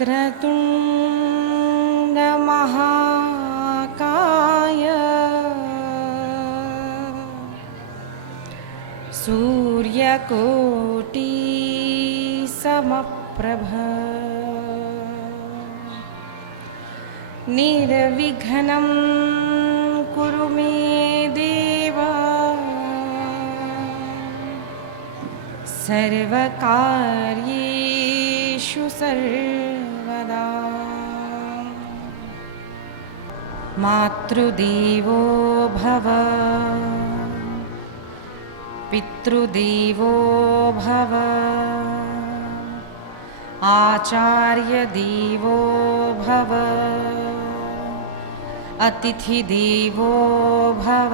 वक्रतुण्डमहाकाय सूर्यकोटिसमप्रभ निर्विघ्नं कुरु मे देव सर्वकार्येषु सर्वदा। मातृदेवो भव पितृदेवो भव आचार्यदेवो भव अतिथिदेवो भव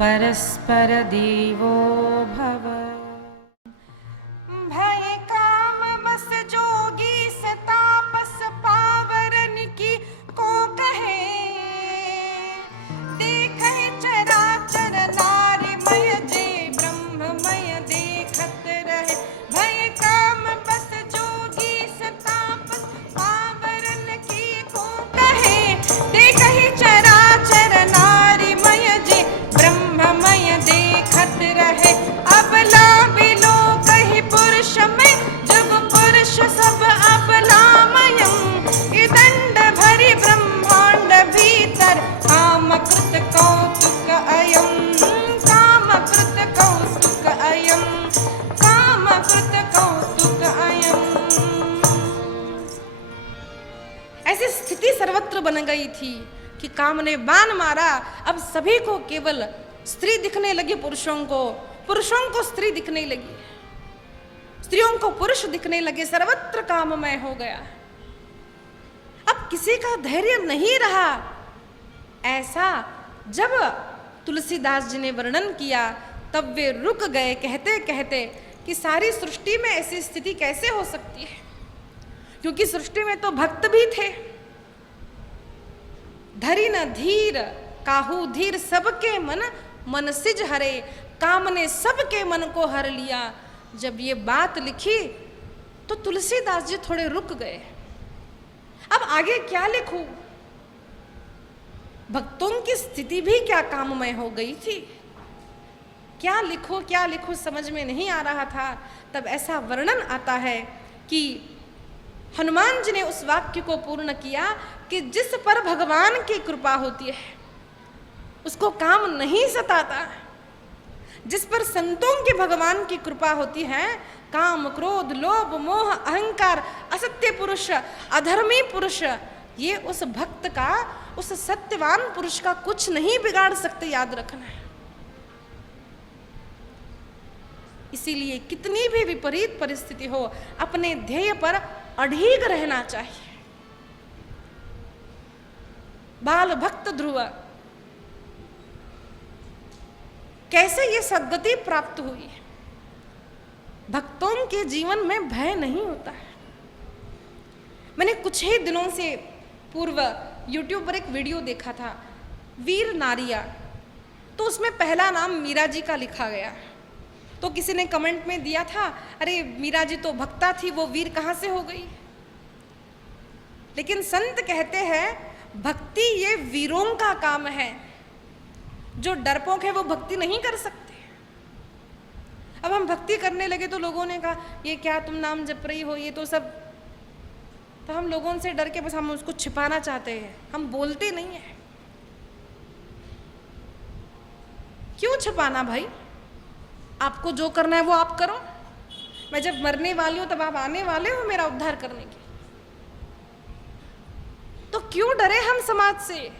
परस्परदेवो भव। भय काम बस जोगी से तापस पावरन की को कहे देखे चराचर नारीमय जे ब्रह्ममय देखत रहे। भय काम बस जोगी से तापस पावरन की को कहे देखे चराचर नारीमय जे ब्रह्ममय देखत रहे। अबला बिलो कही पुरुष में जुग पुरुष सब अबलामयम् इदंड भरी ब्रह्मांड भीतर कामकृत कौतुक अयम् कामकृत कौतुक अयम् कामकृत कौतुक अयम्। ऐसी स्थिति सर्वत्र बन गई थी कि काम ने बाण मारा। अब सभी को केवल स्त्री दिखने लगी, पुरुषों को स्त्री दिखने लगी, स्त्रियों को पुरुष दिखने लगे, सर्वत्र काममय हो गया। अब किसी का धैर्य नहीं रहा। ऐसा जब तुलसीदास जी ने वर्णन किया तब वे रुक गए कहते कहते कि सारी सृष्टि में ऐसी स्थिति कैसे हो सकती है, क्योंकि सृष्टि में तो भक्त भी थे। धरी न धीर काहू धीर सबके मन सिज हरे, काम ने सबके मन को हर लिया। जब ये बात लिखी तो तुलसीदास जी थोड़े रुक गए। अब आगे क्या लिखूं? भक्तों की स्थिति भी क्या काममय हो गई थी। क्या लिखो समझ में नहीं आ रहा था। तब ऐसा वर्णन आता है कि हनुमान जी ने उस वाक्य को पूर्ण किया कि जिस पर भगवान की कृपा होती है उसको काम नहीं सताता। जिस पर संतों की भगवान की कृपा होती है, काम क्रोध लोभ मोह अहंकार असत्य पुरुष अधर्मी पुरुष, ये उस भक्त का उस सत्यवान पुरुष का कुछ नहीं बिगाड़ सकते। याद रखना है। इसीलिए कितनी भी विपरीत परिस्थिति हो अपने ध्येय पर अड़िग रहना चाहिए। बाल भक्त ध्रुव कैसे ये सद्गति प्राप्त हुई। भक्तों के जीवन में भय नहीं होता है। मैंने कुछ ही दिनों से पूर्व YouTube पर एक वीडियो देखा था, वीर नारिया। तो उसमें पहला नाम मीरा जी का लिखा गया। तो किसी ने कमेंट में दिया था, अरे मीरा जी तो भक्ता थी, वो वीर कहाँ से हो गई। लेकिन संत कहते हैं भक्ति ये वीरों का काम है। जो डरपोक है वो भक्ति नहीं कर सकते। अब हम भक्ति करने लगे तो लोगों ने कहा ये क्या तुम नाम जप रही हो, ये तो सब। तो हम लोगों से डर के बस हम उसको छिपाना चाहते हैं, हम बोलते नहीं है। क्यों छिपाना भाई? आपको जो करना है वो आप करो। मैं जब मरने वाली हूं तब आप आने वाले हो मेरा उद्धार करने के। तो क्यों डरे हम समाज से?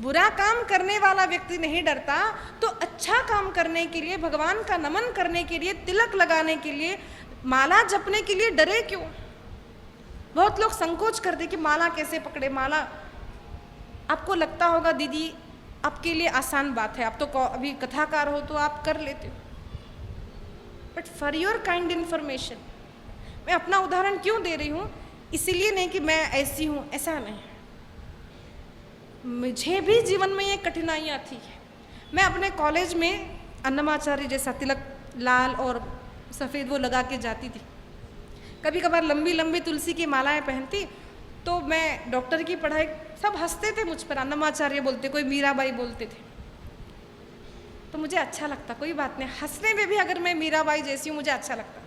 बुरा काम करने वाला व्यक्ति नहीं डरता, तो अच्छा काम करने के लिए, भगवान का नमन करने के लिए, तिलक लगाने के लिए, माला जपने के लिए डरे क्यों? बहुत लोग संकोच करते कि माला कैसे पकड़े। माला आपको लगता होगा दीदी आपके लिए आसान बात है, आप तो अभी कथाकार हो तो आप कर लेते हो। But for your kind information, मैं अपना उदाहरण क्यों दे रही हूँ, इसीलिए नहीं कि मैं ऐसी हूँ, ऐसा नहीं। मुझे भी जीवन में ये कठिनाइयाँ थी। मैं अपने कॉलेज में अन्नमाचार्य जैसा तिलक लाल और सफ़ेद वो लगा के जाती थी। कभी कभार लंबी लंबी तुलसी की मालाएं पहनती, तो मैं डॉक्टर की पढ़ाई, सब हंसते थे मुझ पर, अन्नमाचार्य बोलते, कोई मीराबाई बोलते थे, तो मुझे अच्छा लगता, कोई बात नहीं, हंसने में भी अगर मैं मीराबाई जैसी हूँ मुझे अच्छा लगता था।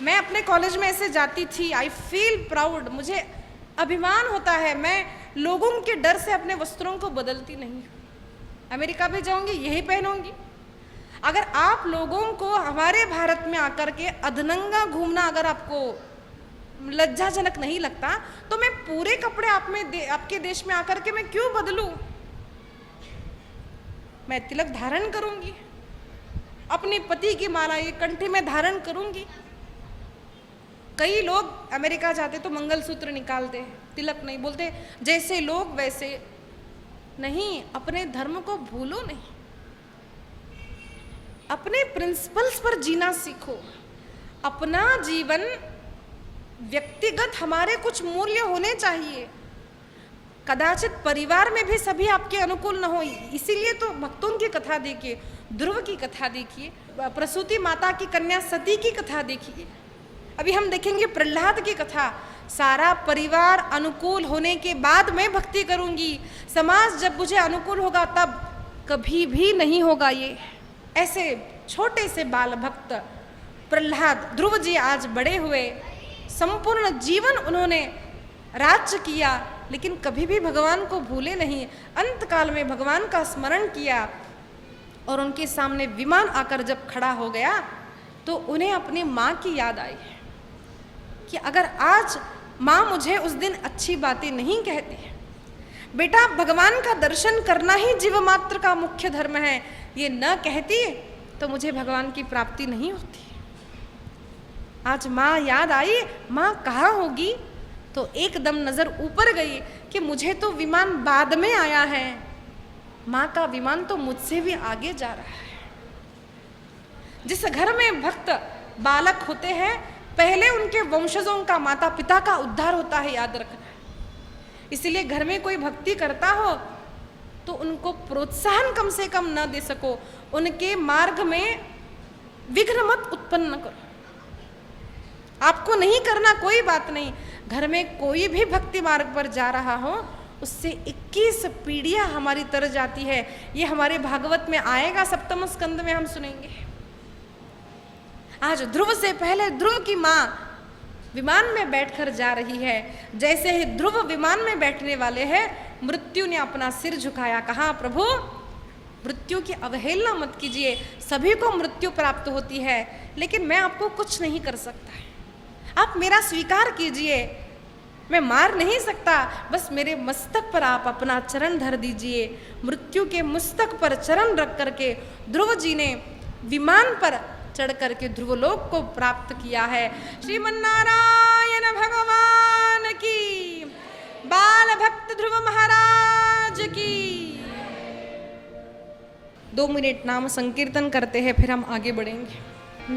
मैं अपने कॉलेज में ऐसे जाती थी, आई फील प्राउड, मुझे अभिमान होता है, मैं लोगों के डर से अपने वस्त्रों को बदलती नहीं। अमेरिका भी जाऊंगी यही पहनूंगी। अगर आप लोगों को हमारे भारत में आकर के अधनंगा घूमना अगर आपको लज्जाजनक नहीं लगता, तो मैं पूरे कपड़े आपके देश में आकर के मैं क्यों बदलूं? मैं तिलक धारण करूंगी, अपने पति की माला ये कंठी में धारण करूंगी। कई लोग अमेरिका जाते तो मंगलसूत्र निकालते, तिलक नहीं, बोलते जैसे लोग वैसे नहीं। अपने धर्म को भूलो नहीं, अपने प्रिंसिपल्स पर जीना सीखो। अपना जीवन व्यक्तिगत हमारे कुछ मूल्य होने चाहिए। कदाचित परिवार में भी सभी आपके अनुकूल न हो, इसीलिए तो भक्तों की कथा देखिए, ध्रुव की कथा देखिए, प्रसूति माता की कन्या सती की कथा देखिए, अभी हम देखेंगे प्रहलाद की कथा। सारा परिवार अनुकूल होने के बाद मैं भक्ति करूंगी, समाज जब मुझे अनुकूल होगा तब कभी भी नहीं होगा ये। ऐसे छोटे से बाल भक्त प्रहलाद, ध्रुव जी आज बड़े हुए, संपूर्ण जीवन उन्होंने राज्य किया, लेकिन कभी भी भगवान को भूले नहीं। अंत काल में भगवान का स्मरण किया और उनके सामने विमान आकर जब खड़ा हो गया तो उन्हें अपनी माँ की याद आई कि अगर आज माँ मुझे उस दिन अच्छी बातें नहीं कहती, बेटा भगवान का दर्शन करना ही जीव मात्र का मुख्य धर्म है, ये न कहती तो मुझे भगवान की प्राप्ति नहीं होती। आज माँ याद आई, माँ कहाँ होगी, तो एकदम नजर ऊपर गई कि मुझे तो विमान बाद में आया है, माँ का विमान तो मुझसे भी आगे जा रहा है। जिस घर में भक्त बालक होते हैं, पहले उनके वंशजों का, माता पिता का उद्धार होता है, याद रखना। इसलिए घर में कोई भक्ति करता हो तो उनको प्रोत्साहन कम से कम न दे सको, उनके मार्ग में विघ्न मत उत्पन्न करो। आपको नहीं करना कोई बात नहीं, घर में कोई भी भक्ति मार्ग पर जा रहा हो उससे 21 पीढ़ियां हमारी तर जाती है। ये हमारे भागवत में आएगा, सप्तम स्कंद में हम सुनेंगे। आज ध्रुव से पहले ध्रुव की माँ विमान में बैठकर जा रही है। जैसे ही ध्रुव विमान में बैठने वाले हैं, मृत्यु ने अपना सिर झुकाया, कहा प्रभु मृत्यु की अवहेलना मत कीजिए, सभी को मृत्यु प्राप्त होती है, लेकिन मैं आपको कुछ नहीं कर सकता, आप मेरा स्वीकार कीजिए, मैं मार नहीं सकता, बस मेरे मस्तक पर आप अपना चरण धर दीजिए। मृत्यु के मस्तक पर चरण रख करके ध्रुव जी ने विमान पर चढ़ करके ध्रुवलोक को प्राप्त किया है। श्रीमन्नारायण भगवान की, बाल भक्त ध्रुव महाराज की। 2 मिनट नाम संकीर्तन करते हैं, फिर हम आगे बढ़ेंगे।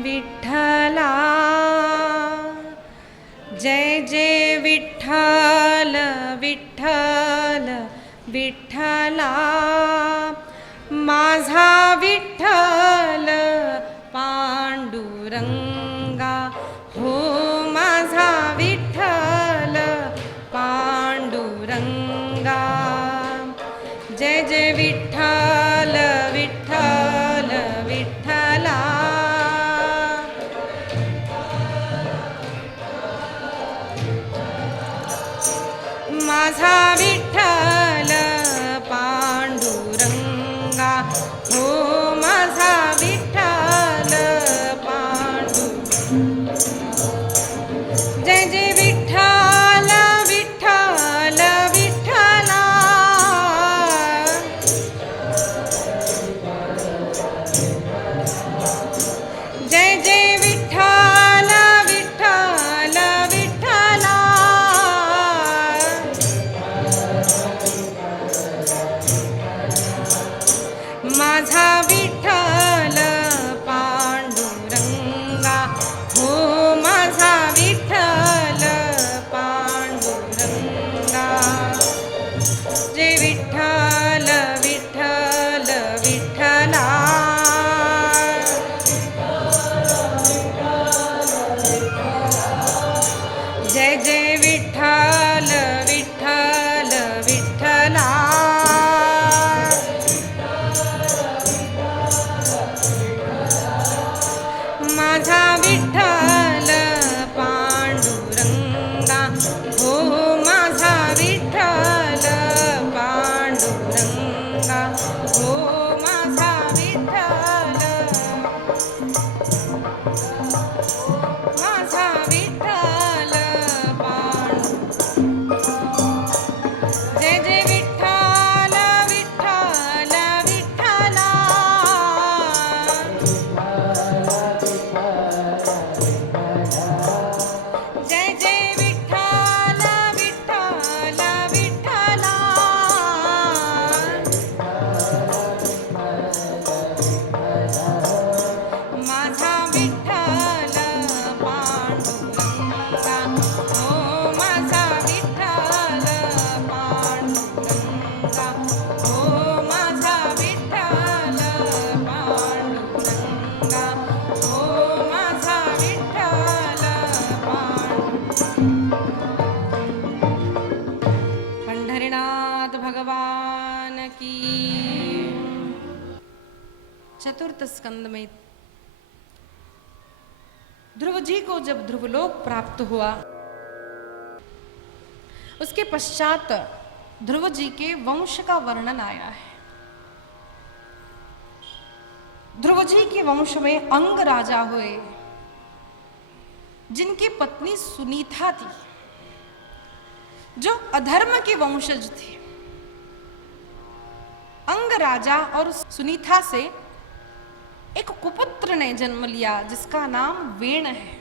विठ्ठला जय जय विठ्ठल विठ्ठल विठ्ठला, माझा विठ्ठल पांडुरंगा, हो माझा विठ्ठल पांडुरंगा। जय जय विठ्ठल विठ्ठल विठ्ठला, माझा विठ्ठल पांडुरंगा, हो माझा विठ्ठल पांडुरंगा। जय जय विठ्ठल विठ्ठल विठ्ठला, जय जय विठ्ठल विठ्ठल विठ्ठला, माझा विठ्ठल पांडुरंगा, हो माझा विठ्ठल चतुर्थ स्कंद में ध्रुव जी को जब ध्रुवलोक प्राप्त हुआ, उसके पश्चात ध्रुव जी के वंश का वर्णन आया है। ध्रुव जी के वंश में अंग राजा हुए, जिनकी पत्नी सुनीता थी, जो अधर्म के वंशज थे। अंग राजा और सुनीता से एक कुपुत्र ने जन्म लिया, जिसका नाम वेण है।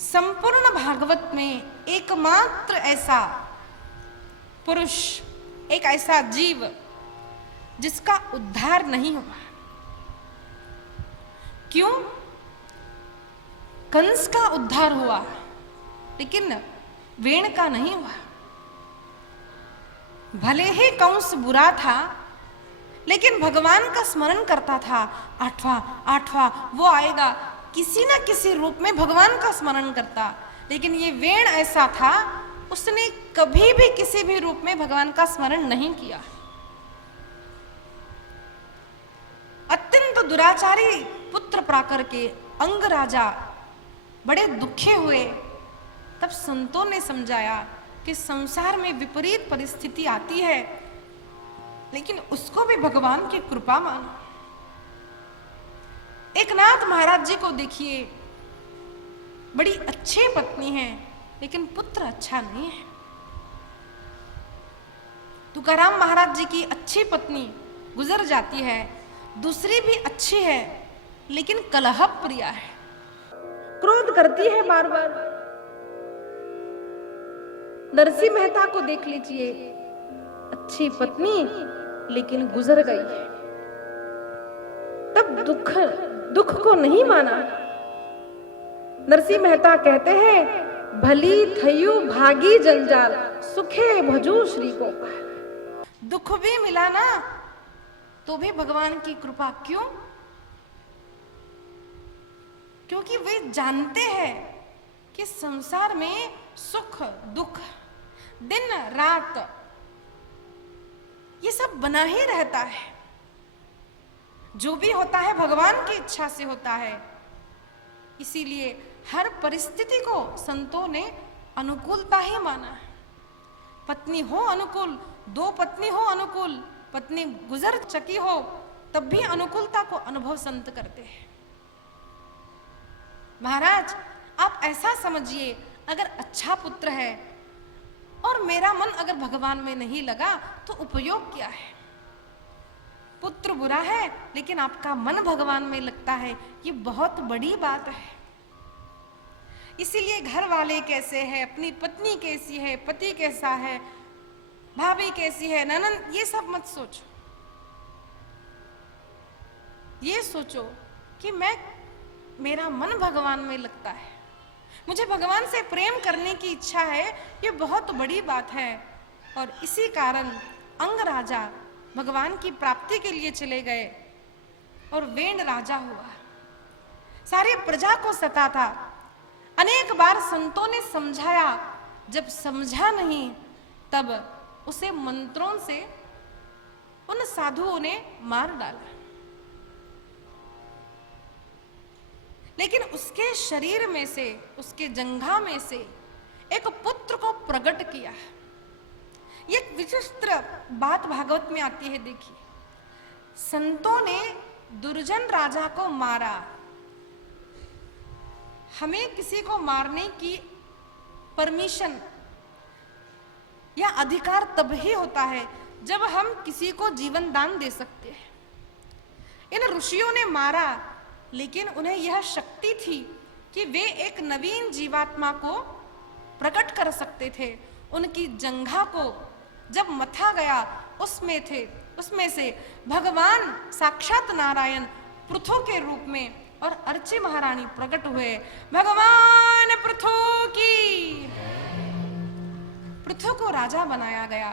संपूर्ण भागवत में एकमात्र ऐसा पुरुष, एक ऐसा जीव जिसका उद्धार नहीं हुआ। क्यों? कंस का उद्धार हुआ, लेकिन वेण का नहीं हुआ। भले ही कंस बुरा था, लेकिन भगवान का स्मरण करता था। आठवां वो आएगा, किसी न किसी रूप में भगवान का स्मरण करता। लेकिन ये वेण ऐसा था, उसने कभी भी किसी भी रूप में भगवान का स्मरण नहीं किया। अत्यंत दुराचारी पुत्र प्राकर के अंग राजा बड़े दुखे हुए। तब संतों ने समझाया कि संसार में विपरीत परिस्थिति आती है, लेकिन उसको भी भगवान की कृपा मानो। एक नाथ महाराज जी को देखिए, बड़ी अच्छी पत्नी है, लेकिन पुत्र अच्छा नहीं है। तुकाराम महाराज जी की अच्छी पत्नी गुजर जाती है, दूसरी भी अच्छी है, लेकिन कलह प्रिया है, क्रोध करती है बार बार। नरसिंह मेहता को देख लीजिए, अच्छी पत्नी लेकिन गुजर गई है। तब दुख को नहीं माना। नरसिंह मेहता कहते हैं, भली थयु भागी जंजाल, सुखे भजू श्री गोपाल। दुख भी मिला ना, तो भी भगवान की कृपा। क्यों? क्योंकि वे जानते हैं कि संसार में सुख दुख, दिन रात, ये सब बना ही रहता है। जो भी होता है भगवान की इच्छा से होता है। इसीलिए हर परिस्थिति को संतों ने अनुकूलता ही माना है। पत्नी हो अनुकूल, दो पत्नी हो अनुकूल, पत्नी गुजर चकी हो, तब भी अनुकूलता को अनुभव संत करते हैं। महाराज, आप ऐसा समझिए, अगर अच्छा पुत्र है और मेरा मन अगर भगवान में नहीं लगा, तो उपयोग क्या है? पुत्र बुरा है, लेकिन आपका मन भगवान में लगता है, ये बहुत बड़ी बात है। इसीलिए घर वाले कैसे हैं, अपनी पत्नी कैसी है, पति कैसा है, भाभी कैसी है, ननद, ये सब मत सोचो। ये सोचो कि मेरा मन भगवान में लगता है, मुझे भगवान से प्रेम करने की इच्छा है, ये बहुत बड़ी बात है। और इसी कारण अंग राजा भगवान की प्राप्ति के लिए चले गए और वेण राजा हुआ। सारी प्रजा को सता था। अनेक बार संतों ने समझाया, जब समझा नहीं तब उसे मंत्रों से उन साधुओं ने मार डाला। लेकिन उसके शरीर में से, उसके जंघा में से एक पुत्र को प्रकट किया। ये विचित्र बात भागवत में आती है। देखिए, संतों ने दुर्जन राजा को मारा। हमें किसी को मारने की परमिशन या अधिकार तब ही होता है जब हम किसी को जीवन दान दे सकते हैं। इन ऋषियों ने मारा, लेकिन उन्हें यह शक्ति थी कि वे एक नवीन जीवात्मा को प्रकट कर सकते थे। उनकी जंघा को जब मथा गया, उसमें से भगवान साक्षात नारायण पृथु के रूप में और अर्ची महारानी प्रकट हुए। भगवान पृथु की, पृथु को राजा बनाया गया।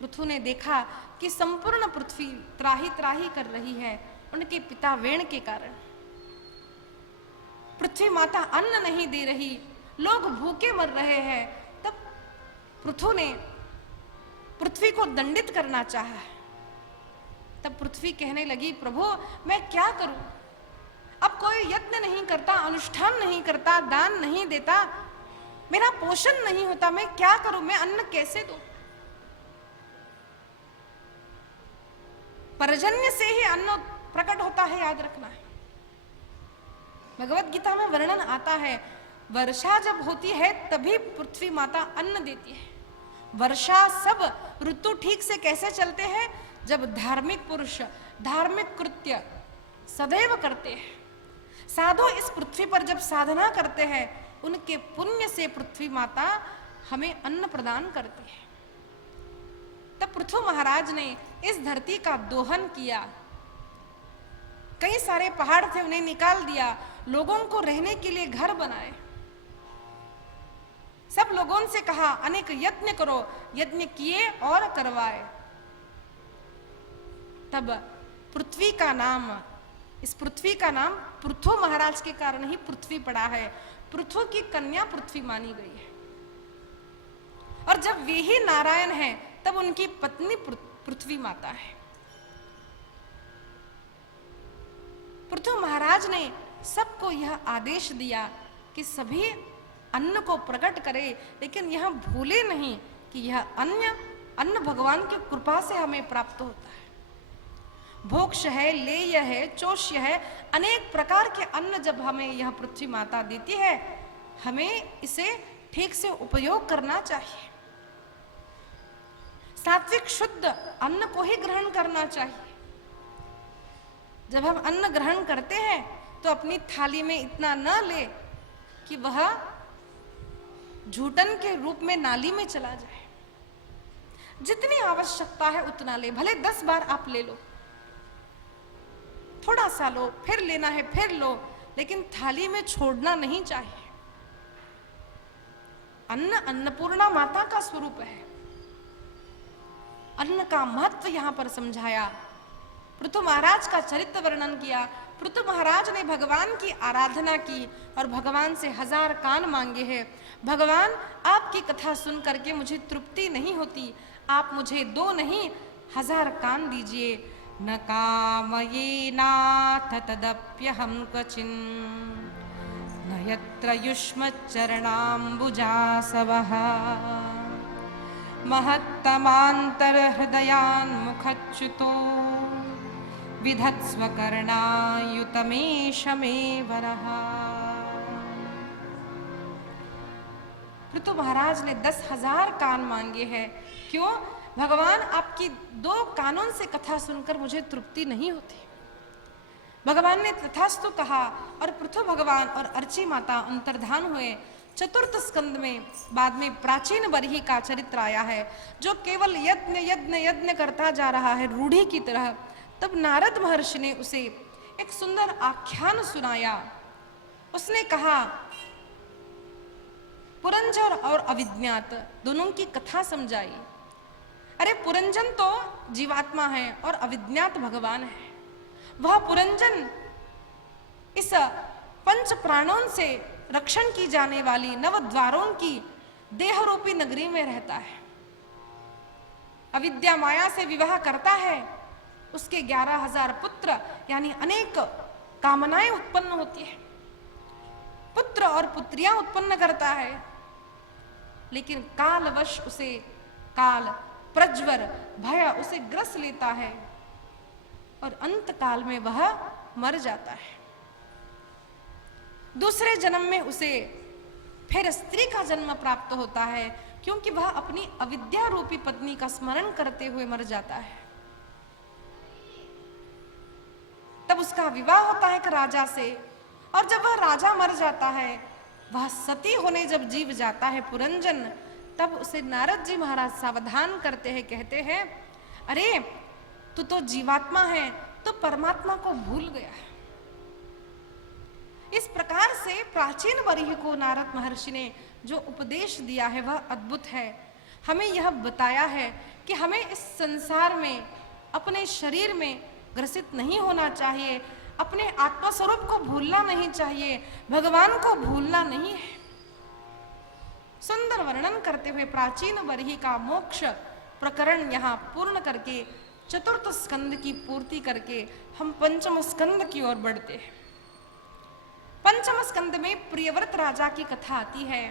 पृथु ने देखा कि संपूर्ण पृथ्वी त्राही त्राही कर रही है, उनके पिता वेण के कारण। पृथ्वी माता अन्न नहीं दे रही, लोग भूखे मर रहे हैं। तब पृथु ने पृथ्वी को दंडित करना चाहा। तब पृथ्वी कहने लगी, प्रभु मैं क्या करूं, अब कोई यत्न नहीं करता, अनुष्ठान नहीं करता, दान नहीं देता, मेरा पोषण नहीं होता, मैं क्या करूं, मैं अन्न कैसे दूं। पर्जन्य से ही अन्न प्रकट होता है, याद रखना है। भगवत गीता में वर्णन आता है, वर्षा जब होती है तभी पृथ्वी माता अन्न देती है। वर्षा सब ऋतु ठीक से कैसे चलते हैं, जब धार्मिक पुरुष धार्मिक कृत्य सदैव करते हैं। साधु इस पृथ्वी पर जब साधना करते हैं, उनके पुण्य से पृथ्वी माता हमें अन्न प्रदान करती है। तब पृथु महाराज ने इस धरती का दोहन किया, कई सारे पहाड़ थे उन्हें निकाल दिया, लोगों को रहने के लिए घर बनाए, सब लोगों से कहा अनेक यत्न करो, यज्ञ किए और करवाए। तब पृथ्वी का नाम, इस पृथ्वी का नाम पृथु महाराज के कारण ही पृथ्वी पड़ा है। पृथु की कन्या पृथ्वी मानी गई है, और जब वे ही नारायण हैं तब उनकी पत्नी पृथ्वी माता है। पृथु महाराज ने सबको यह आदेश दिया कि सभी अन्न को प्रकट करे, लेकिन यह भूले नहीं कि यह अन्न भगवान की कृपा से हमें प्राप्त होता है। भोक्ष है, लेय है, चोष्य है, अनेक प्रकार के अन्न जब हमें यह पृथ्वी माता देती है, हमें इसे ठीक से उपयोग करना चाहिए। सात्विक शुद्ध अन्न को ही ग्रहण करना चाहिए। जब हम अन्न ग्रहण करते हैं तो अपनी थाली में इतना न ले कि वह झूठन के रूप में नाली में चला जाए। जितनी आवश्यकता है उतना ले, भले 10 बार आप ले लो, थोड़ा सा लो, फिर लेना है फिर लो, लेकिन थाली में छोड़ना नहीं चाहिए। अन्न अन्नपूर्णा माता का स्वरूप है। अन्न का महत्व यहां पर समझाया, पृथु महाराज का चरित्र वर्णन किया। पृथु महाराज ने भगवान की आराधना की और भगवान से 1000 कान मांगे हैं। भगवान आपकी कथा सुन करके मुझे तृप्ति नहीं होती, आप मुझे 2 नहीं 1000 कान दीजिए। न कामये नाथ तदप्यहं क्वचिन् न यत्र युष्मच्चरणाम्बुजासवः महत्तमान्तर्हृदयान्मुखच्युतो विधत्स्व कर्णायुतमेष मे वरः। पृथु महाराज ने 10,000 कान मांगे हैं। क्यों? भगवान आपकी 2 कानों से कथा सुनकर मुझे तृप्ति नहीं होती। भगवान ने तथास्तु कहा और पृथु भगवान और अर्ची माता अंतर्धान हुए। चतुर्थ स्कंद में बाद में प्राचीन बरही का चरित्र आया है, जो केवल यज्ञ यज्ञ यज्ञ करता जा रहा है रूढ़ी की तरह। तब नारद महर्षि ने उसे एक सुंदर आख्यान सुनाया। उसने कहा, पुरंजन और अविज्ञात दोनों की कथा समझाई। अरे पुरंजन तो जीवात्मा है और अविज्ञात भगवान है। वह पुरंजन इस 5 प्राणों से रक्षण की जाने वाली 9 द्वारों की देह रूपी नगरी में रहता है। अविद्या माया से विवाह करता है, उसके 11,000 पुत्र यानी अनेक कामनाएं उत्पन्न होती है, पुत्र और पुत्रियां उत्पन्न करता है। लेकिन कालवश उसे काल प्रज्वर भय उसे ग्रस लेता है और अंत काल में वह मर जाता है। दूसरे जन्म में उसे फिर स्त्री का जन्म प्राप्त होता है, क्योंकि वह अपनी अविद्या रूपी पत्नी का स्मरण करते हुए मर जाता है। तब उसका विवाह होता है एक राजा से, और जब वह राजा मर जाता है, वह सती होने जब जीव जाता है पुरंजन, तब उसे नारद जी महाराज सावधान करते हैं, कहते हैं, अरे तू तो जीवात्मा है, तो परमात्मा को भूल गया है। इस प्रकार से प्राचीन बरही को नारद महर्षि ने जो उपदेश दिया है वह अद्भुत है। हमें यह बताया है कि हमें इस संसार में अपने शरीर में ग्रसित नहीं होना चाहिए, अपने आत्मा स्वरूप को भूलना नहीं चाहिए, भगवान को भूलना नहीं है। सुंदर वर्णन करते हुए प्राचीन बरही का मोक्ष प्रकरण यहाँ पूर्ण करके चतुर्थ स्कंद की पूर्ति करके हम पंचम स्कंद की ओर बढ़ते हैं। पंचम स्कंद में प्रियव्रत राजा की कथा आती है।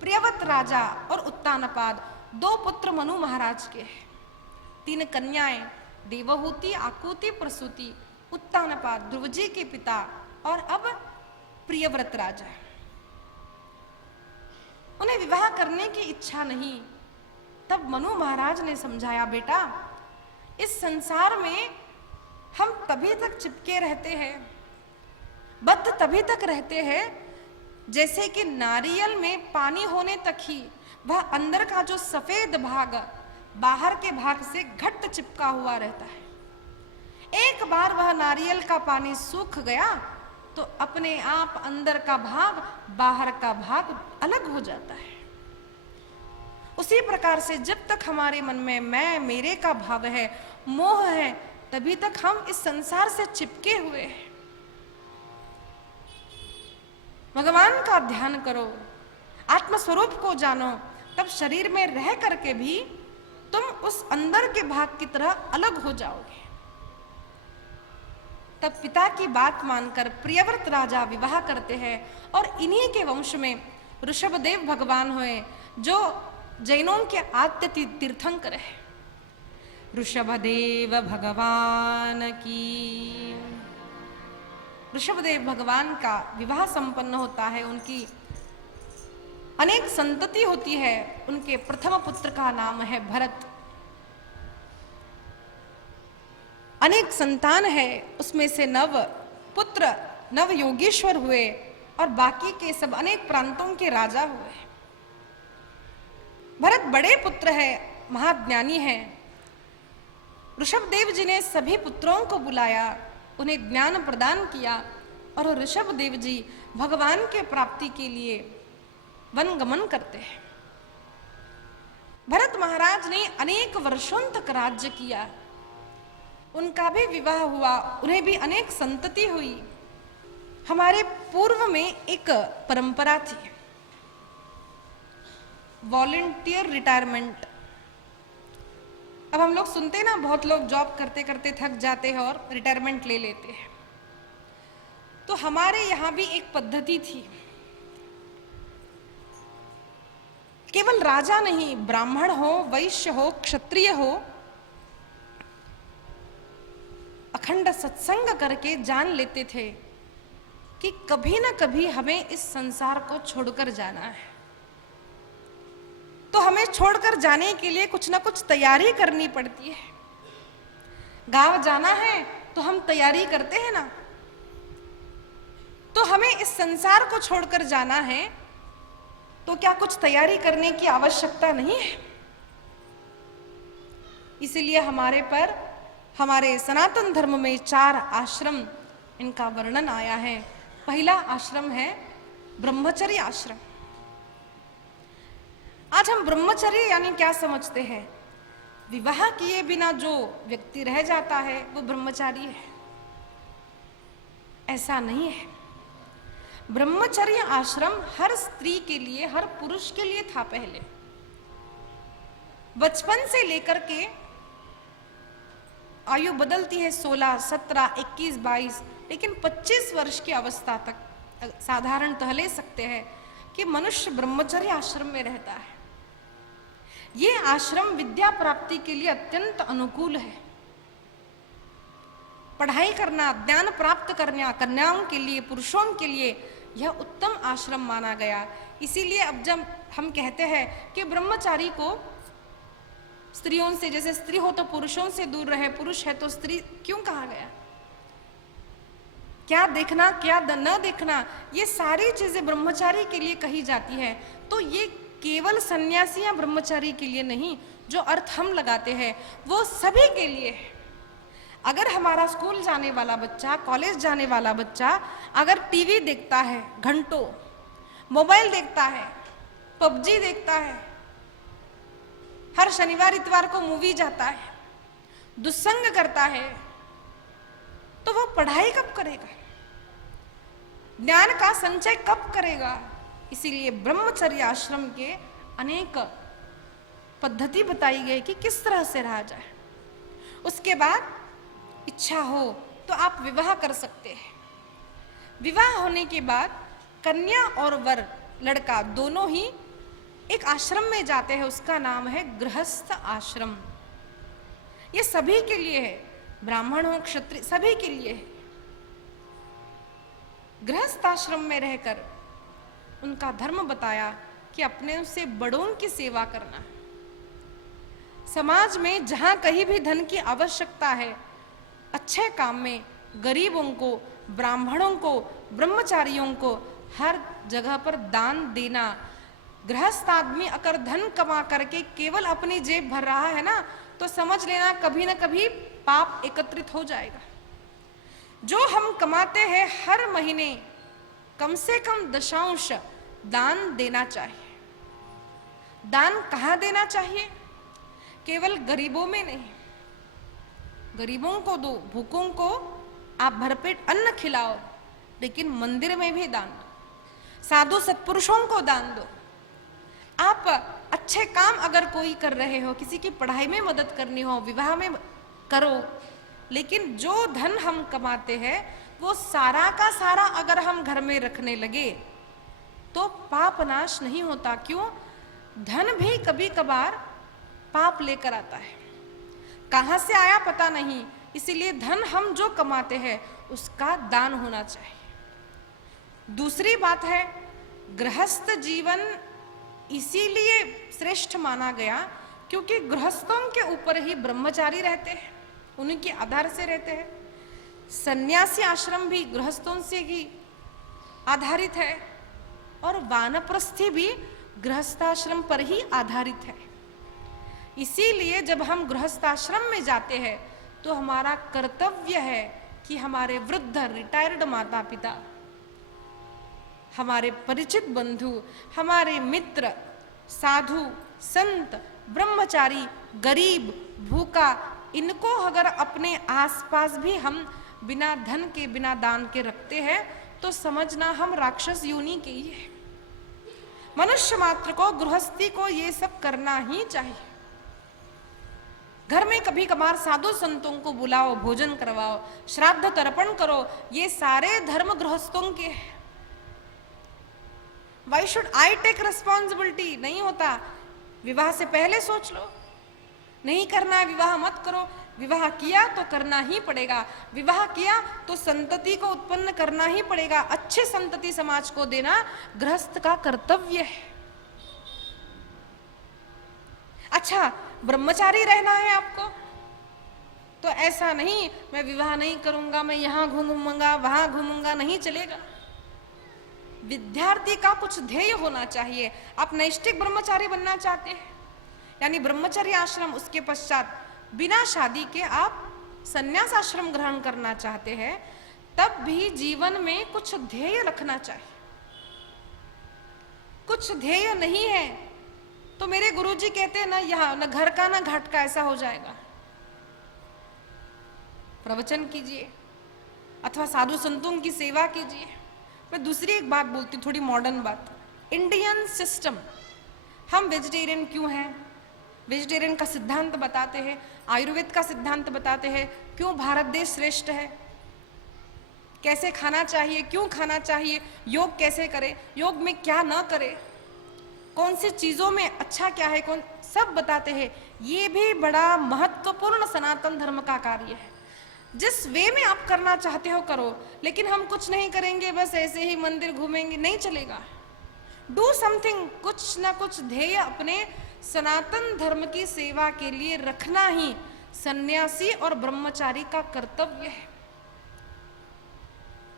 प्रियव्रत राजा और उत्तानपाद 2 पुत्र मनु महाराज के हैं। 3 कन्याएं, देवहूति, आकुति, प्रसूति, उत्तानपाद ध्रुव जी के पिता और अब प्रियव्रत राजा। उन्हें विवाह करने की इच्छा नहीं। तब मनु महाराज ने समझाया, बेटा इस संसार में हम तभी तक चिपके रहते हैं, बद्ध तभी तक रहते हैं जैसे कि नारियल में पानी होने तक ही वह अंदर का जो सफेद भाग बाहर के भाग से घट्ट चिपका हुआ रहता है। एक बार वह नारियल का पानी सूख गया तो अपने आप अंदर का भाग बाहर का भाग अलग हो जाता है। उसी प्रकार से जब तक हमारे मन में मैं मेरे का भाव है, मोह है, तभी तक हम इस संसार से चिपके हुए हैं। भगवान का ध्यान करो, आत्मस्वरूप को जानो, तब शरीर में रह करके भी तुम उस अंदर के भाग की तरह अलग हो जाओगे। तब पिता की बात मानकर प्रियव्रत राजा विवाह करते हैं और इन्हीं के वंश में ऋषभदेव भगवान हुए, जो जैनों के आद्य तीर्थंकर है। ऋषभदेव भगवान की। ऋषभदेव भगवान का विवाह संपन्न होता है, उनकी अनेक संतति होती है। उनके प्रथम पुत्र का नाम है भरत। अनेक संतान है, उसमें से 9 पुत्र 9 योगेश्वर हुए और बाकी के सब अनेक प्रांतों के राजा हुए। भरत बड़े पुत्र है, महाज्ञानी है। ऋषभदेव जी ने सभी पुत्रों को बुलाया, उन्हें ज्ञान प्रदान किया और ऋषभदेव जी भगवान के प्राप्ति के लिए वन गमन करते हैं। भरत महाराज ने अनेक वर्षों तक राज्य किया, उनका भी विवाह हुआ, उन्हें भी अनेक संतति हुई। हमारे पूर्व में एक परंपरा थी, वॉलंटियर रिटायरमेंट। अब हम लोग सुनते हैं ना, बहुत लोग जॉब करते करते थक जाते हैं और रिटायरमेंट ले लेते हैं। तो हमारे यहाँ भी एक पद्धति थी, केवल राजा नहीं, ब्राह्मण हो, वैश्य हो, क्षत्रिय हो, अखंड सत्संग करके जान लेते थे कि कभी ना कभी हमें इस संसार को छोड़कर जाना है। तो हमें छोड़कर जाने के लिए कुछ ना कुछ तैयारी करनी पड़ती है। गांव जाना है तो हम तैयारी करते हैं ना। तो हमें इस संसार को छोड़कर जाना है तो क्या कुछ तैयारी करने की आवश्यकता नहीं है? इसलिए हमारे सनातन धर्म में 4 आश्रम, इनका वर्णन आया है। पहला आश्रम है ब्रह्मचर्य आश्रम। आज हम ब्रह्मचर्य यानी क्या समझते हैं? विवाह किए बिना जो व्यक्ति रह जाता है वो ब्रह्मचारी है। ऐसा नहीं है। ब्रह्मचर्य आश्रम हर स्त्री के लिए, हर पुरुष के लिए था। पहले बचपन से लेकर के आयु बदलती है, 16, 17, 21, 22, लेकिन 25 वर्ष की अवस्था तक साधारणतः ले सकते हैं कि मनुष्य ब्रह्मचर्य आश्रम में रहता है। ये आश्रम विद्या प्राप्ति के लिए अत्यंत अनुकूल है। पढ़ाई करना, ज्ञान प्राप्त करना कन्याओं के लिए, पुरुषों के लिए यह उत्तम आश्रम माना गया। इसीलिए अब जब हम कहते हैं कि ब्रह्मचारी को स्त्रियों से, जैसे स्त्री हो तो पुरुषों से दूर रहे, पुरुष है तो स्त्री, क्यों कहा गया? क्या देखना, क्या न देखना, ये सारी चीजें ब्रह्मचारी के लिए कही जाती है। तो ये केवल सन्यासी या ब्रह्मचारी के लिए नहीं, जो अर्थ हम लगाते हैं वो सभी के लिए है। अगर हमारा स्कूल जाने वाला बच्चा, कॉलेज जाने वाला बच्चा अगर टीवी देखता है घंटों, मोबाइल देखता है, पबजी देखता है, हर शनिवार इतवार को मूवी जाता है, दुस्संग करता है, तो वो पढ़ाई कब करेगा? ज्ञान का संचय कब करेगा? इसीलिए ब्रह्मचर्य आश्रम के अनेक पद्धति बताई गई कि किस तरह से रहा जाए। उसके बाद इच्छा हो तो आप विवाह कर सकते हैं। विवाह होने के बाद कन्या और वर, लड़का दोनों ही एक आश्रम में जाते हैं, उसका नाम है गृहस्थ आश्रम। ये सभी के लिए है, ब्राह्मण हो क्षत्रिय सभी के लिए है। गृहस्थ आश्रम में रहकर उनका धर्म बताया कि अपने से बड़ों की सेवा करना। समाज में जहां कहीं भी धन की आवश्यकता है, अच्छे काम में गरीबों को, ब्राह्मणों को, ब्रह्मचारियों को हर जगह पर दान देना। गृहस्थ आदमी अगर धन कमा करके केवल अपनी जेब भर रहा है ना, तो समझ लेना कभी ना कभी पाप एकत्रित हो जाएगा। जो हम कमाते हैं हर महीने कम से कम दशांश दान देना चाहिए। दान कहाँ देना चाहिए? केवल गरीबों में नहीं, गरीबों को दो, भूखों को आप भरपेट अन्न खिलाओ, लेकिन मंदिर में भी दान दो, साधु सत्पुरुषों को दान दो। आप अच्छे काम अगर कोई कर रहे हो, किसी की पढ़ाई में मदद करनी हो, विवाह में करो, लेकिन जो धन हम कमाते हैं वो सारा का सारा अगर हम घर में रखने लगे तो पाप नाश नहीं होता। क्यों? धन भी कभी कभार पाप लेकर आता है, कहाँ से आया पता नहीं। इसीलिए धन हम जो कमाते हैं उसका दान होना चाहिए। दूसरी बात है, गृहस्थ जीवन इसीलिए श्रेष्ठ माना गया क्योंकि गृहस्थों के ऊपर ही ब्रह्मचारी रहते हैं, उनके आधार से रहते हैं। सन्यासी आश्रम भी गृहस्थों से ही आधारित है और वानप्रस्थी भी गृहस्थाश्रम पर ही आधारित है। इसीलिए जब हम गृहस्थाश्रम में जाते हैं तो हमारा कर्तव्य है कि हमारे वृद्ध रिटायर्ड माता पिता, हमारे परिचित बंधु, हमारे मित्र, साधु, संत, ब्रह्मचारी, गरीब, भूखा, इनको अगर अपने आसपास भी हम बिना धन के, बिना दान के रखते हैं तो समझना हम राक्षस योनि के ही है। मनुष्य मात्र को, गृहस्थी को ये सब करना ही चाहिए। घर में कभी कभार साधु संतों को बुलाओ, भोजन करवाओ, श्राद्ध तर्पण करो, ये सारे धर्म गृहस्थों के हैं। Why should I take responsibility? नहीं होता। विवाह से पहले सोच लो, नहीं करना है विवाह मत करो। विवाह किया तो करना ही पड़ेगा, विवाह किया तो संतति को उत्पन्न करना ही पड़ेगा। अच्छे संतति समाज को देना गृहस्थ का कर्तव्य है। अच्छा, ब्रह्मचारी रहना है आपको तो ऐसा नहीं मैं विवाह नहीं करूंगा, मैं यहां घूमूंगा वहां घूमूंगा, नहीं चलेगा। विद्यार्थी का कुछ ध्येय होना चाहिए। आप नैष्ठिक ब्रह्मचारी बनना चाहते हैं, यानी ब्रह्मचर्य आश्रम, उसके पश्चात बिना शादी के आप संन्यास आश्रम ग्रहण करना चाहते हैं, तब भी जीवन में कुछ ध्येय रखना चाहिए। कुछ ध्येय नहीं है तो मेरे गुरुजी कहते हैं ना, यहाँ न घर का ना घाट का, ऐसा हो जाएगा। प्रवचन कीजिए अथवा साधु संतों की सेवा कीजिए। मैं दूसरी एक बात बोलती हूँ, थोड़ी मॉडर्न बात। इंडियन सिस्टम, हम वेजिटेरियन क्यों हैं? वेजिटेरियन का सिद्धांत बताते हैं, आयुर्वेद का सिद्धांत बताते हैं, क्यों भारत देश श्रेष्ठ है, कैसे खाना चाहिए, क्यों खाना चाहिए, योग कैसे करें, योग में क्या न करें, कौन सी चीजों में अच्छा क्या है, कौन, सब बताते हैं। ये भी बड़ा महत्वपूर्ण सनातन धर्म का कार्य है। जिस वे में आप करना चाहते हो करो, लेकिन हम कुछ नहीं करेंगे, बस ऐसे ही मंदिर घूमेंगे, नहीं चलेगा। डू समथिंग, कुछ ना कुछ ध्येय अपने सनातन धर्म की सेवा के लिए रखना ही सन्यासी और ब्रह्मचारी का कर्तव्य है।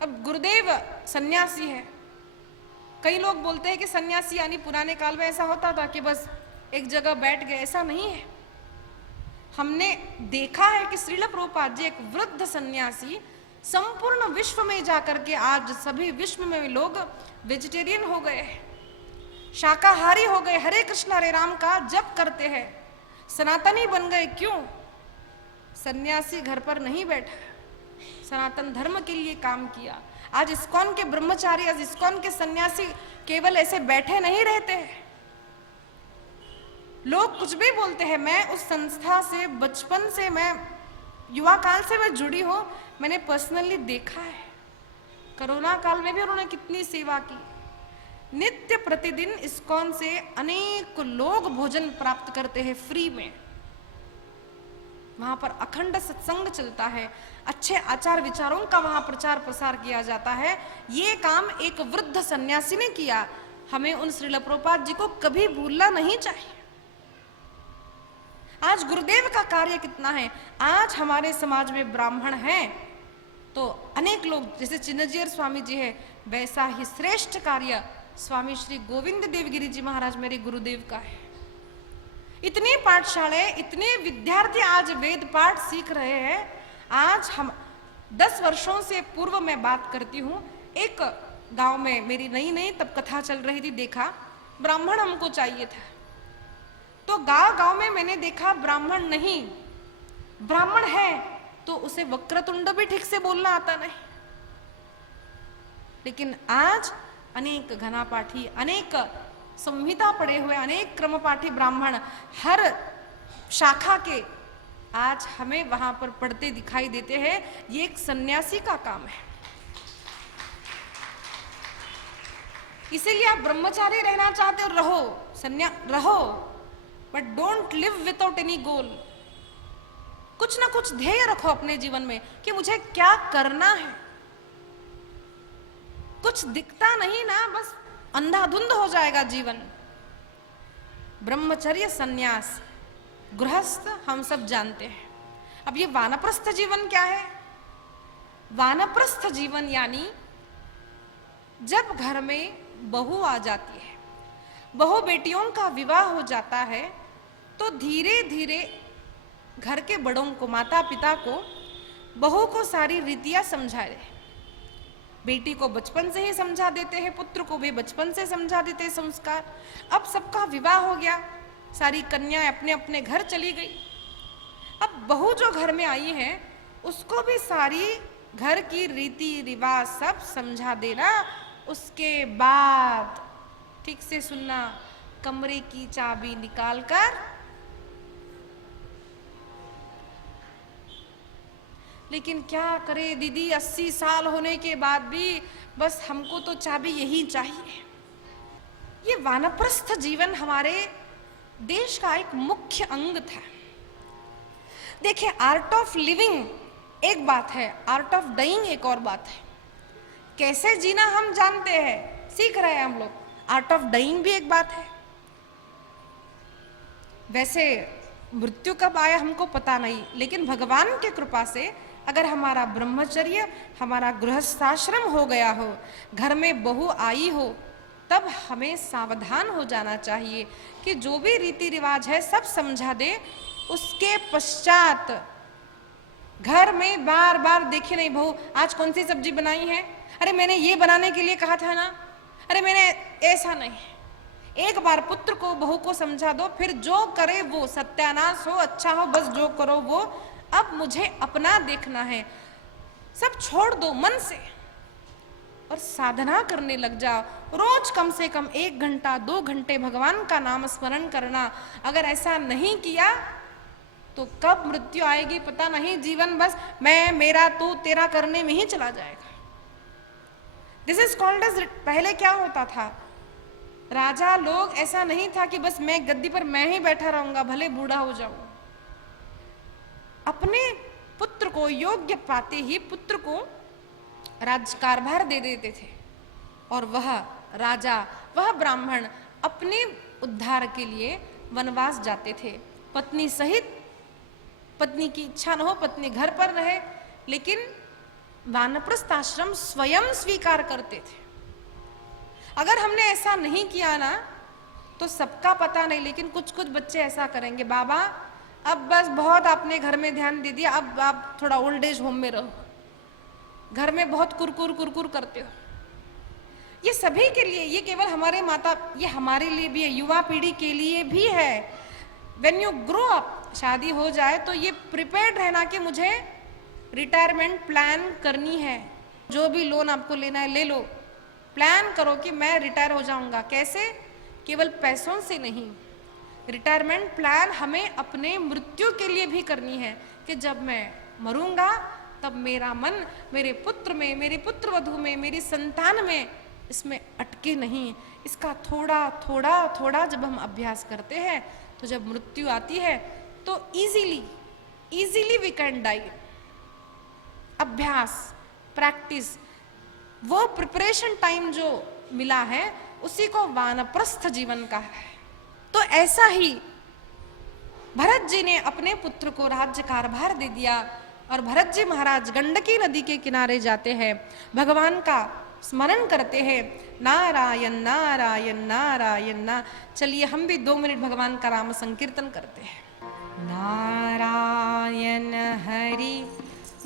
अब गुरुदेव सन्यासी है, कई लोग बोलते हैं कि सन्यासी यानी पुराने काल में ऐसा होता था कि बस एक जगह बैठ गए, ऐसा नहीं है। हमने देखा है कि श्रील प्रभुपाद जी एक वृद्ध सन्यासी संपूर्ण विश्व में जाकर के आज सभी विश्व में लोग वेजिटेरियन हो गए, शाकाहारी हो गए, हरे कृष्ण हरे राम का जप करते हैं, सनातनी बन गए। क्यों? सन्यासी घर पर नहीं बैठा, सनातन धर्म के लिए काम किया। आज इस्कॉन के ब्रह्मचारी, आज इस्कॉन के सन्यासी केवल ऐसे बैठे नहीं रहते हैं। लोग कुछ भी बोलते हैं, मैं उस संस्था से बचपन से मैं युवा काल से मैं जुड़ी हूँ, मैंने पर्सनली देखा है कोरोना काल में भी उन्होंने कितनी सेवा की। नित्य प्रतिदिन इस्कॉन से अनेक लोग भोजन प्राप्त करते हैं फ्री में। वहां पर अखंड सत्संग चलता है, अच्छे आचार विचारों का वहां प्रचार प्रसार किया जाता है। ये काम एक वृद्ध सन्यासी ने किया। हमें उन श्रील प्रभुपाद जी को कभी भूलना नहीं चाहिए। आज गुरुदेव का कार्य कितना है। आज हमारे समाज में ब्राह्मण हैं तो अनेक लोग, जैसे चिन्नजीयर स्वामी जी है, वैसा ही श्रेष्ठ कार्य स्वामी श्री गोविंद देवगिरी जी महाराज मेरे गुरुदेव का है। इतनी पाठशालाएं, इतने विद्यार्थी आज वेद पाठ सीख रहे हैं। आज हम 10 वर्षों से पूर्व मैं बात करती हूँ, एक गांव में मेरी नई तब कथा चल रही थी, देखा ब्राह्मण हमको चाहिए था। तो गांव में मैंने देखा ब्राह्मण नहीं, ब्राह्मण है तो उसे वक्रतुंड भी ठीक से बोलना आता नहीं। लेकिन आज अनेक घना पाठी, अनेक संहिता पढ़े हुए, अनेक क्रम पाठी ब्राह्मण हर शाखा के आज हमें वहां पर पढ़ते दिखाई देते हैं। ये एक सन्यासी का काम है। इसीलिए आप ब्रह्मचारी रहना चाहते हो, रहो, but don't live without any गोल। कुछ ना कुछ ध्येय रखो अपने जीवन में कि मुझे क्या करना है। कुछ दिखता नहीं ना, बस अंधाधुंध हो जाएगा जीवन। ब्रह्मचर्य, सन्यास, गृहस्थ हम सब जानते हैं। अब ये वानप्रस्थ जीवन क्या है? वानप्रस्थ जीवन यानी जब घर में बहू आ जाती है, बहू बेटियों का विवाह हो जाता है, तो धीरे धीरे घर के बड़ों को, माता पिता को, बहू को सारी रीतियां समझा रहे। बेटी को बचपन से ही समझा देते हैं, पुत्र को भी बचपन से समझा देते हैं संस्कार। अब सबका विवाह हो गया, सारी कन्याएं अपने अपने घर चली गई। अब बहू जो घर में आई है उसको भी सारी घर की रीति रिवाज सब समझा देना। उसके बाद ठीक से सुनना, कमरे की चाबी निकालकर, लेकिन क्या करे दीदी, 80 साल होने के बाद भी बस हमको तो चाबी यही चाहिए। ये वानप्रस्थ जीवन हमारे देश का एक मुख्य अंग था। देखिए, आर्ट ऑफ लिविंग एक बात है, आर्ट ऑफ डाइंग एक और बात है। कैसे जीना हम जानते हैं, सीख रहे हैं हम लोग, आर्ट ऑफ डाइंग भी एक बात है। वैसे मृत्यु कब आया हमको पता नहीं, लेकिन भगवान की कृपा से अगर हमारा ब्रह्मचर्य, हमारा गृहस्थाश्रम हो गया हो, घर में बहू आई हो, तब हमें सावधान हो जाना चाहिए कि जो भी रीति रिवाज है सब समझा दे। उसके पश्चात घर में बार बार देखे नहीं, बहू आज कौन सी सब्जी बनाई है, अरे मैंने ये बनाने के लिए कहा था ना, अरे मैंने ऐसा नहीं। एक बार पुत्र को, बहू को समझा दो, फिर जो करे वो, सत्यानाश हो अच्छा हो, बस जो करो वो। अब मुझे अपना देखना है, सब छोड़ दो मन से और साधना करने लग जाओ। रोज कम से कम 1 घंटा 2 घंटे भगवान का नाम स्मरण करना। अगर ऐसा नहीं किया तो कब मृत्यु आएगी पता नहीं। जीवन बस मैं, मेरा, तू, तेरा करने में ही चला जाएगा। दिस इज कॉल्ड एज, पहले क्या होता था, राजा लोग, ऐसा नहीं था कि बस मैं गद्दी पर मैं ही बैठा रहूंगा भले बूढ़ा हो जाऊं। अपने पुत्र को योग्य पाते ही पुत्र को राजकारभार दे देते थे और वह राजा, वह ब्राह्मण अपने उद्धार के लिए वनवास जाते थे। पत्नी सहित, पत्नी की इच्छा न हो, पत्नी घर पर रहे, लेकिन वानप्रस्थ आश्रम स्वयं स्वीकार करते थे। अगर हमने ऐसा नहीं किया ना तो सबका पता नहीं, लेकिन कुछ कुछ बच्चे ऐसा करेंगे, बाबा अब बस बहुत आपने घर में ध्यान दे दिया, अब आप थोड़ा ओल्ड एज होम में रहो, घर में बहुत कुरकुर करते हो। ये सभी के लिए, ये केवल हमारे माता, ये हमारे लिए भी है, युवा पीढ़ी के लिए भी है। व्हेन यू ग्रो अप, शादी हो जाए तो ये प्रिपेयर्ड रहना कि मुझे रिटायरमेंट प्लान करनी है। जो भी लोन आपको लेना है ले लो, प्लान करो कि मैं रिटायर हो जाऊंगा। कैसे? केवल पैसों से नहीं, रिटायरमेंट प्लान हमें अपने मृत्यु के लिए भी करनी है कि जब मैं मरूंगा तब मेरा मन मेरे पुत्र में, मेरे पुत्रवधू में, मेरी संतान में, इसमें अटके नहीं। इसका थोड़ा थोड़ा थोड़ा जब हम अभ्यास करते हैं तो जब मृत्यु आती है तो इजीली वी कैन डाई। अभ्यास, प्रैक्टिस, वो प्रिपरेशन टाइम जो मिला है उसी को वानप्रस्थ जीवन का है। तो ऐसा ही भरत जी ने अपने पुत्र को राज्य कारभार दे दिया और भरत जी महाराज गंडकी नदी के किनारे जाते हैं, भगवान का स्मरण करते हैं, नारायण नारायण नारायण ना। चलिए हम भी 2 मिनट भगवान का नाम संकीर्तन करते हैं। नारायण हरि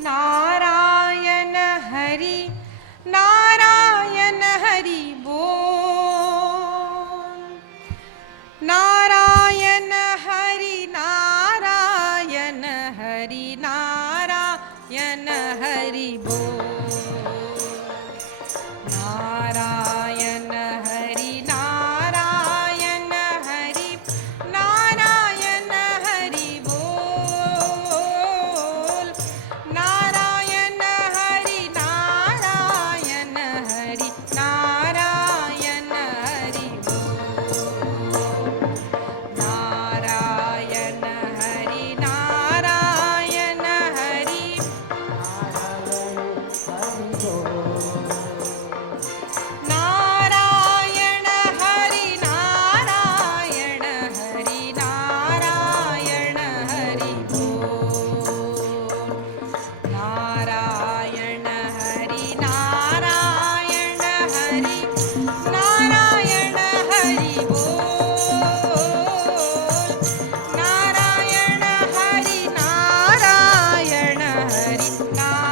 नारायण हरि नारायण हरि बोल, नारायण हरि नारायण हरि नारायण हरि बोल, नारायण हरि नारायण हरि नारायण हरि बोल, नारायण हरि नारायण हरि नारायण हरि बोल, नारायण हरि नारायण हरि नारायण हरि नारायण हरि नारायण हरि बोल, नारायण हरि नारायण हरि नारायण हरि बोल, नारायण हरि नारायण हरि नारायण हरि नारायण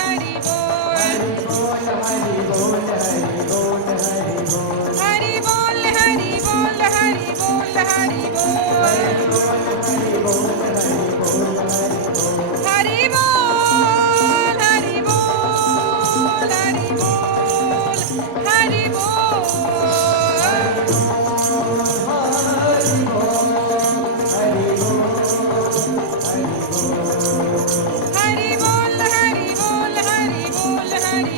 हरि बोल, हरि बोल, हरि बोल, हरि बोल, हरि बोल, हरि बोल, हरि बोल, हरि बोल, हरि बोल, हरि बोल, हरि बोल, हरि बोल, हरि बोल, हरि बोल, हरि बोल, हरि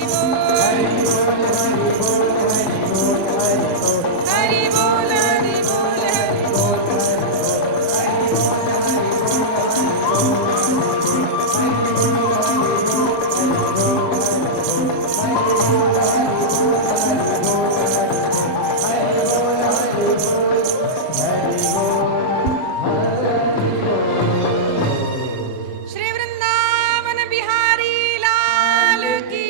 श्री वृंदावन बिहारी लाल की।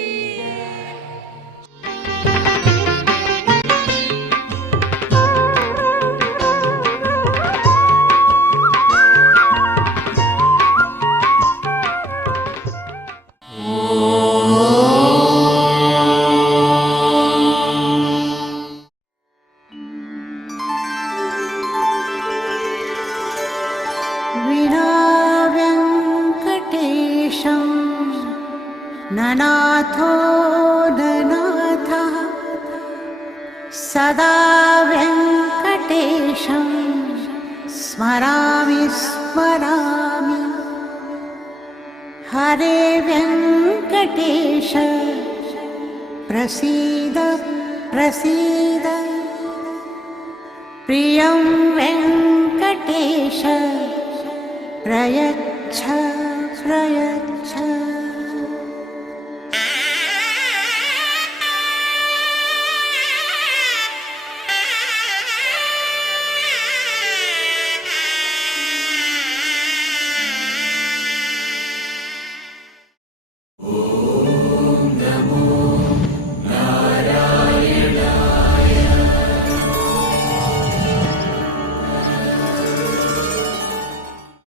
विना व्यङ्कटेशं ननाथो ननाथः सदा व्यङ्कटेशं स्मरामि स्मरामि। हरे व्यङ्कटेश प्रसीद प्रसीद, प्रियं वेङ्कटेश प्रयच्छ प्रयच्छ।